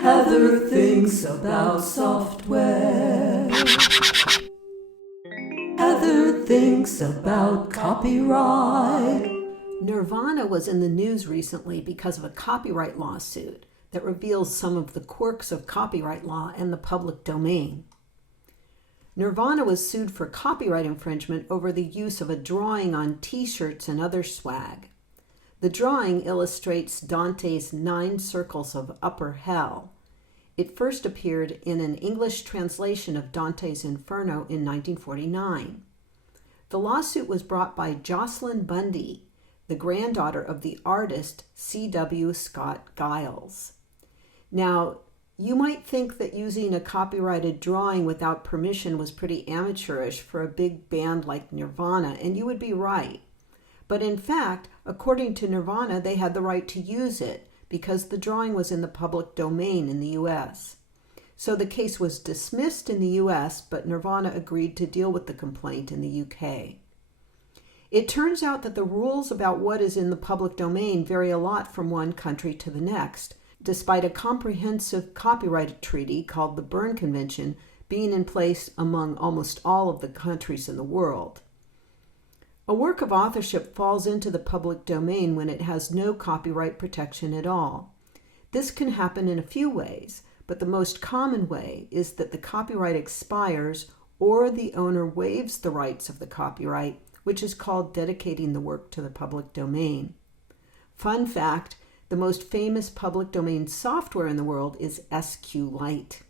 Heather thinks about software. Heather thinks about copyright. Nirvana was in the news recently because of a copyright lawsuit that reveals some of the quirks of copyright law and the public domain. Nirvana was sued for copyright infringement over the use of a drawing on t-shirts and other swag. The drawing illustrates Dante's 9 circles of upper hell. It first appeared in an English translation of Dante's Inferno in 1949. The lawsuit was brought by Jocelyn Bundy, the granddaughter of the artist C.W. Scott Giles. Now, you might think that using a copyrighted drawing without permission was pretty amateurish for a big band like Nirvana, and you would be right. But in fact, according to Nirvana, they had the right to use it because the drawing was in the public domain in the U.S. So the case was dismissed in the U.S., but Nirvana agreed to deal with the complaint in the U.K. It turns out that the rules about what is in the public domain vary a lot from one country to the next, despite a comprehensive copyright treaty called the Berne Convention being in place among almost all of the countries in the world. A work of authorship falls into the public domain when it has no copyright protection at all. This can happen in a few ways, but the most common way is that the copyright expires or the owner waives the rights of the copyright, which is called dedicating the work to the public domain. Fun fact, the most famous public domain software in the world is SQLite.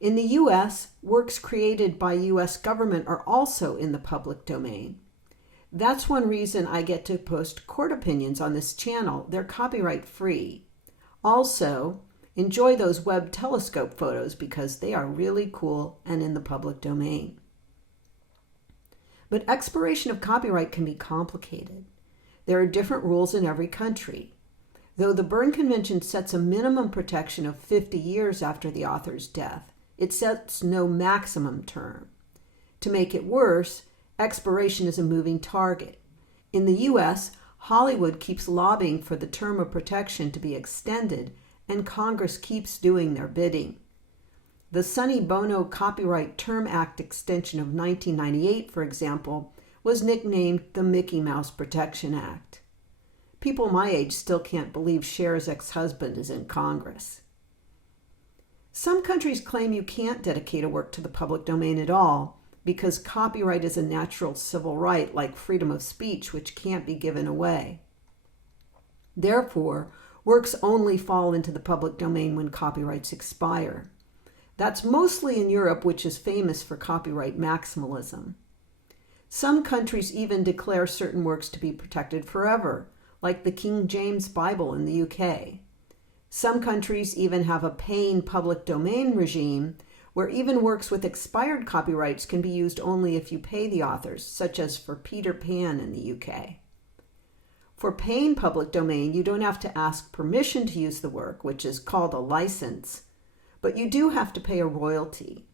In the U.S., works created by U.S. government are also in the public domain. That's one reason I get to post court opinions on this channel. They're copyright free. Also, enjoy those Webb telescope photos because they are really cool and in the public domain. But expiration of copyright can be complicated. There are different rules in every country. Though the Berne Convention sets a minimum protection of 50 years after the author's death, it sets no maximum term. To make it worse, expiration is a moving target. In the U.S., Hollywood keeps lobbying for the term of protection to be extended, and Congress keeps doing their bidding. The Sonny Bono Copyright Term Act extension of 1998, for example, was nicknamed the Mickey Mouse Protection Act. People my age still can't believe Cher's ex-husband is in Congress. Some countries claim you can't dedicate a work to the public domain at all, because copyright is a natural civil right like freedom of speech, which can't be given away. Therefore, works only fall into the public domain when copyrights expire. That's mostly in Europe, which is famous for copyright maximalism. Some countries even declare certain works to be protected forever, like the King James Bible in the UK. Some countries even have a paying public domain regime where even works with expired copyrights can be used only if you pay the authors, such as for Peter Pan in the UK. For paying public domain, you don't have to ask permission to use the work, which is called a license, but you do have to pay a royalty.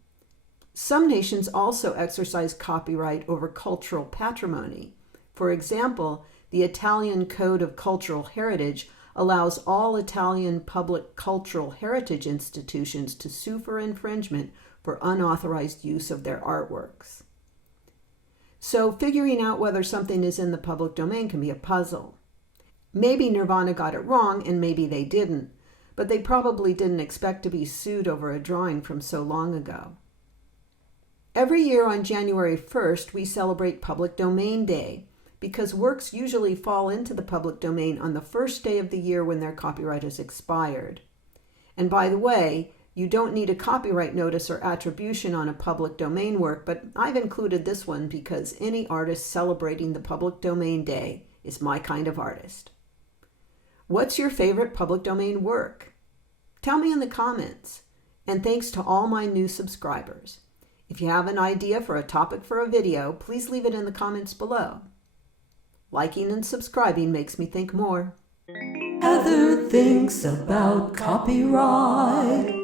Some nations also exercise copyright over cultural patrimony. For example, the Italian Code of Cultural Heritage allows all Italian public cultural heritage institutions to sue for infringement for unauthorized use of their artworks. So figuring out whether something is in the public domain can be a puzzle. Maybe Nirvana got it wrong and maybe they didn't, but they probably didn't expect to be sued over a drawing from so long ago. Every year on January 1st, we celebrate Public Domain Day, because works usually fall into the public domain on the first day of the year when their copyright has expired. And by the way, you don't need a copyright notice or attribution on a public domain work, but I've included this one because any artist celebrating the Public Domain Day is my kind of artist. What's your favorite public domain work? Tell me in the comments. And thanks to all my new subscribers. If you have an idea for a topic for a video, please leave it in the comments below. Liking and subscribing makes me think more. Heather thinks about copyright.